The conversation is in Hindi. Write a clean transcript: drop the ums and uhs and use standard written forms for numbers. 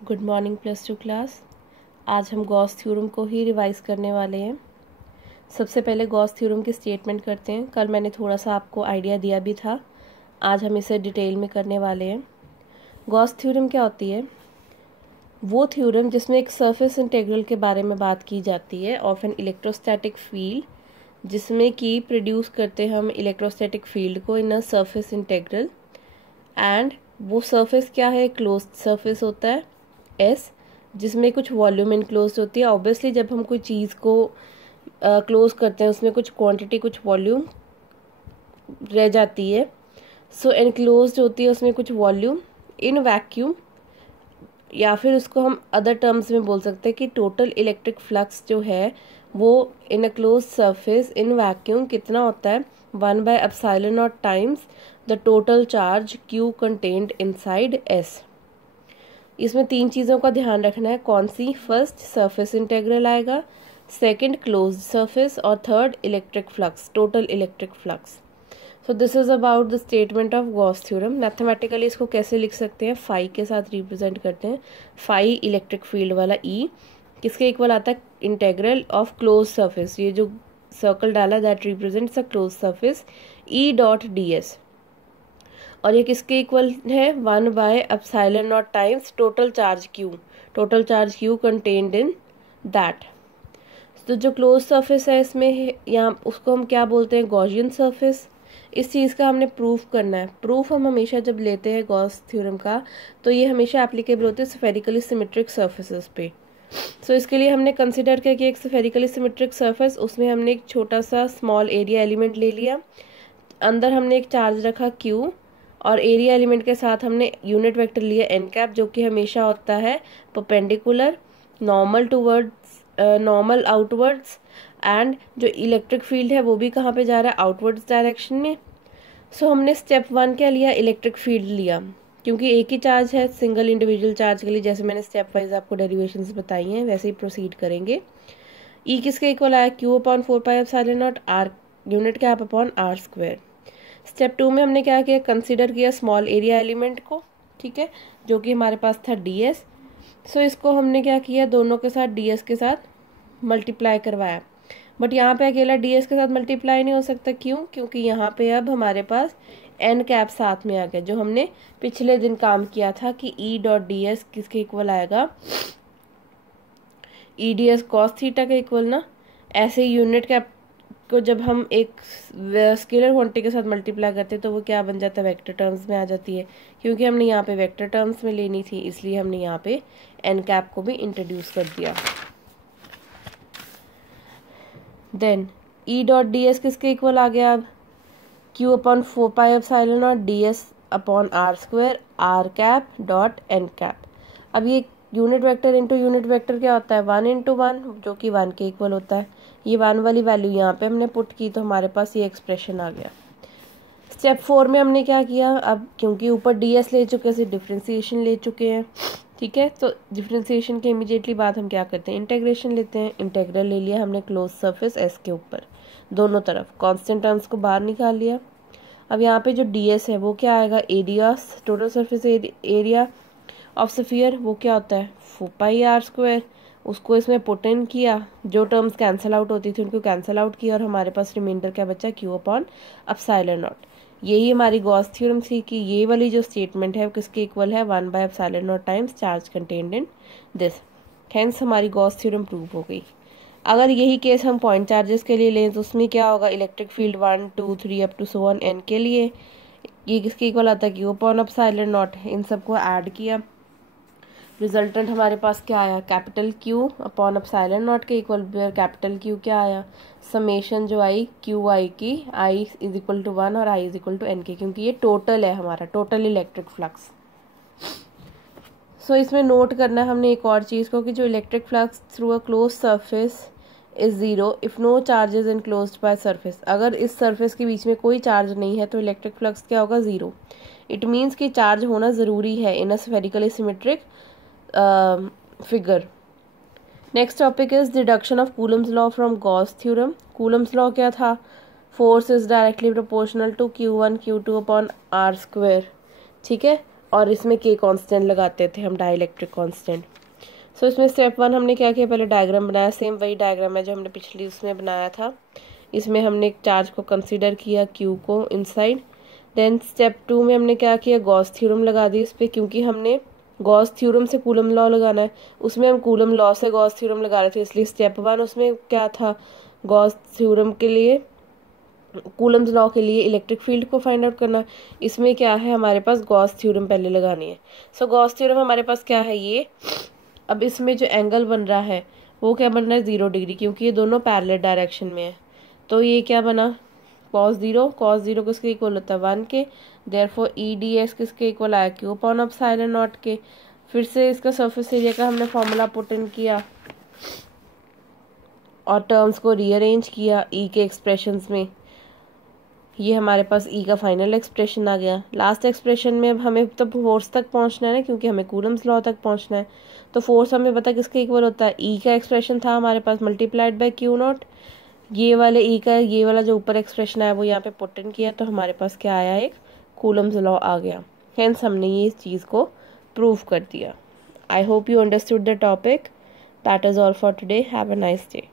Good morning +2 class. आज हम गॉस थ्योरम को ही रिवाइज करने वाले हैं। सबसे पहले गॉस थ्योरम की स्टेटमेंट करते हैं। कल मैंने थोड़ा सा आपको आइडिया दिया भी था, आज हम इसे डिटेल में करने वाले हैं। गॉस थ्योरम क्या होती है? वो थ्योरम जिसमें एक सरफेस इंटीग्रल के बारे में बात की जाती है ऑफ एन इलेक्ट्रोस्टैटिक फील्ड, जिसमें कि प्रोड्यूस करते हैं हम इलेक्ट्रोस्टैटिक फील्ड को इन अ सरफेस इंटीग्रल। एंड वो सरफेस क्या है? क्लोज्ड सरफेस होता है एस, जिसमें कुछ वॉल्यूम इनक्लोज होती है। ऑब्वियसली जब हम कोई चीज़ को क्लोज करते हैं उसमें कुछ क्वांटिटी, कुछ वॉल्यूम रह जाती है। सो एनक्लोज होती है उसमें कुछ वॉल्यूम इन वैक्यूम, या फिर उसको हम अदर टर्म्स में बोल सकते हैं कि टोटल इलेक्ट्रिक फ्लक्स जो है वो in a close surface in vacuum कितना होता है? 1/ε0 times the total charge Q contained inside S। इसमें तीन चीज़ों का ध्यान रखना है। कौन सी? फर्स्ट सरफेस इंटीग्रल आएगा, सेकंड क्लोज्ड सरफेस, और third electric flux, total electric flux. So this is about the statement of Gauss theorem. Mathematically इसको कैसे लिख सकते हैं? फाई के साथ रिप्रेजेंट करते हैं। फाई इलेक्ट्रिक फील्ड वाला ई किसके इक्वल आता है? इंटीग्रल ऑफ क्लोज सरफेस, ये जो सर्कल डाला that represents a close surface, E dot D S. और ये किसके इक्वल है? 1/ε0 times total charge Q, total charge Q contained in that. तो जो क्लोज सरफेस है इसमें, यहाँ उसको हम क्या बोलते हैं? Gaussian surface. इस चीज़ का हमने प्रूफ करना है। प्रूफ हम हमेशा जब लेते हैं गॉस थ्योरम का, तो ये हमेशा एप्लीकेबल होते हैं स्फेरिकली सिमेट्रिक सर्फेसेस पे। सो इसके लिए हमने कंसिडर किया कि एक स्फेरिकली सिमेट्रिक सर्फेस, उसमें हमने एक छोटा सा स्मॉल एरिया एलिमेंट ले लिया, अंदर हमने एक चार्ज रखा Q, और एरिया एलिमेंट के साथ हमने यूनिट वेक्टर लिया एन कैप, जो कि हमेशा होता है perpendicular, normal towards, normal outwards. And जो इलेक्ट्रिक फील्ड है वो भी कहाँ पे जा रहा है? आउटवर्ड्स डायरेक्शन में। सो हमने स्टेप 1 क्या लिया? इलेक्ट्रिक फील्ड लिया, क्योंकि एक ही चार्ज है सिंगल इंडिविजुअल चार्ज के लिए। जैसे मैंने स्टेप वाइज आपको डेरिवेशंस बताई हैं वैसे ही प्रोसीड करेंगे। ई किसके इक्वल आया? Q/4πε0 r unit cap upon r square. Step 2 में हमने क्या किया? कंसीडर किया स्मॉल एरिया एलिमेंट को, ठीक है, जो कि हमारे पास था ds। सो इसको हमने क्या किया? दोनों के साथ ds के साथ मल्टीप्लाई करवाया। बट यहाँ पे अकेला ds के साथ मल्टीप्लाई नहीं हो सकता। क्यों? क्योंकि यहाँ पे अब हमारे पास n कैप साथ में आ गया, जो हमने पिछले दिन काम किया था कि ई डॉट डी एस किसके इक्वल आएगा? E D S cos theta के इक्वल ना। ऐसे यूनिट कैप को जब हम एक स्केलर क्वांटिटी के साथ मल्टीप्लाई करते हैं तो वो क्या बन जाता है? वेक्टर टर्म्स में आ जाती है। क्योंकि हमने यहाँ पे वेक्टर टर्म्स में लेनी थी, इसलिए हमने यहाँ पे एन कैप को भी इंट्रोड्यूस कर दिया। Then E dot D s किसके इक्वल आ गया? अब Q/4πε0 ds upon r square r cap dot n cap. अब ये unit vector into unit vector क्या होता है? 1 × 1, जो कि 1 के इक्वल होता है। ये 1 वाली वैल्यू यहाँ पे हमने पुट की, तो हमारे पास ये एक्सप्रेशन आ गया। स्टेप 4 में हमने क्या किया? अब क्योंकि ऊपर ds ले चुके हैं, डिफ्रेंसिएशन ले चुके हैं, ठीक है, तो डिफ्रेंसिएशन के इमीडिएटली बाद हम क्या करते हैं? इंटेग्रेशन लेते हैं। इंटेग्रल ले लिया हमने क्लोज सरफेस S के ऊपर, दोनों तरफ कांस्टेंट टर्म्स को बाहर निकाल लिया। अब यहाँ पे जो ds है वो क्या आएगा? Area, total surface area of sphere, वो क्या होता है? 4πr²। उसको इसमें पुट इन किया, जो टर्म्स कैंसिल आउट होती थी उनको कैंसिल आउट किया, और हमारे पास रिमाइंडर क्या बचा? Q/ε0। यही हमारी गॉस थ्योरम थी कि ये वाली जो स्टेटमेंट है वो किसके इक्वल है? 1/ε0 times charge contained in this. Hence हमारी गॉस थ्योरम प्रूव हो गई। अगर यही केस हम पॉइंट चार्जेस के लिए लें तो उसमें क्या होगा? Electric field 1, 2, 3 up to so on n के लिए ये किसके इक्वल आता है? Q/ε0। इन सबको ऐड किया, रिजल्टेंट हमारे पास क्या आया? Q/ε0 के इक्वल, वेयर कैपिटल Q क्या आया? समेशन जो आई QI की, I = 1 और I = n के, क्योंकि ये टोटल है हमारा, टोटल इलेक्ट्रिक फ्लक्स। सो इसमें नोट करना है हमने एक और चीज़ को कि जो electric flux through a close surface is 0 if no charges enclosed by surface. अगर इस सरफेस के बीच में कोई चार्ज नहीं है तो इलेक्ट्रिक फ्लक्स क्या होगा? 0। इट मीन्स कि चार्ज होना ज़रूरी है in a spherically symmetric figure. Next topic is deduction of Coulomb's law from Gauss theorem. Coulomb's law क्या था? Force is directly proportional to Q1 Q2 upon R², ठीक है। और इसमें के कांस्टेंट लगाते थे हम, डाइलेक्ट्रिक कांस्टेंट। सो इसमें स्टेप 1 हमने क्या किया, पहले डायग्राम बनाया, सेम वही डायग्राम है जो हमने पिछली उसमें बनाया था। इसमें हमने एक चार्ज को कंसीडर किया, क्यू को इनसाइड। देन स्टेप 2 में हमने क्या किया, गॉस थ्योरम लगा दी इस पर, क्योंकि हमने गॉस थ्योरम से कूलम लॉ लगाना है, उसमें हम कूलम लॉ से गॉस थ्योरम लगा रहे थे, इसलिए स्टेप 1 उसमें क्या था, गॉस थ्योरम के लिए, कूलम्स लॉ के लिए इलेक्ट्रिक फील्ड को फाइंड आउट करना। इसमें क्या है, हमारे पास गॉस थ्योरम पहले लगानी है। सो गॉस थ्योरम हमारे पास क्या है, ये। अब इसमें जो एंगल बन रहा है वो क्या बन रहा है, 0 डिग्री, क्योंकि ये दोनों पैरेलल डायरेक्शन में है। तो ये क्या बना, cos 0 किसके इक्वल होता है, 1 के। देयरफॉर ई डी एस किसके इक्वल आया, क्यू अपॉन एप्सिलॉन नॉट के। फिर से इसका सरफेस एरिया का हमने फॉर्मूला पुट इन किया और टर्म्स को रीअरेंज किया ई के एक्सप्रेशंस में। ये हमारे पास ई का फाइनल एक्सप्रेशन आ गया। लास्ट एक्सप्रेशन में अब हमें तो फोर्स तक पहुंचना है ना, क्योंकि हमें कूलम्स लॉ तक पहुंचना है। तो फोर्स हमें पता किसके इक्वल होता है, ई का एक्सप्रेशन था हमारे पास मल्टीप्लाइड बाय क्यू नॉट। ये वाले ई का, ये वाला जो ऊपर एक्सप्रेशन आया वो यहाँ पे पुट इन किया, तो हमारे पास क्या आया, एक कूलम्स लॉ आ गया। हेंस हमने ये इस चीज़ को प्रूव कर दिया। I hope you understood the topic. That is all for today. Have a nice day.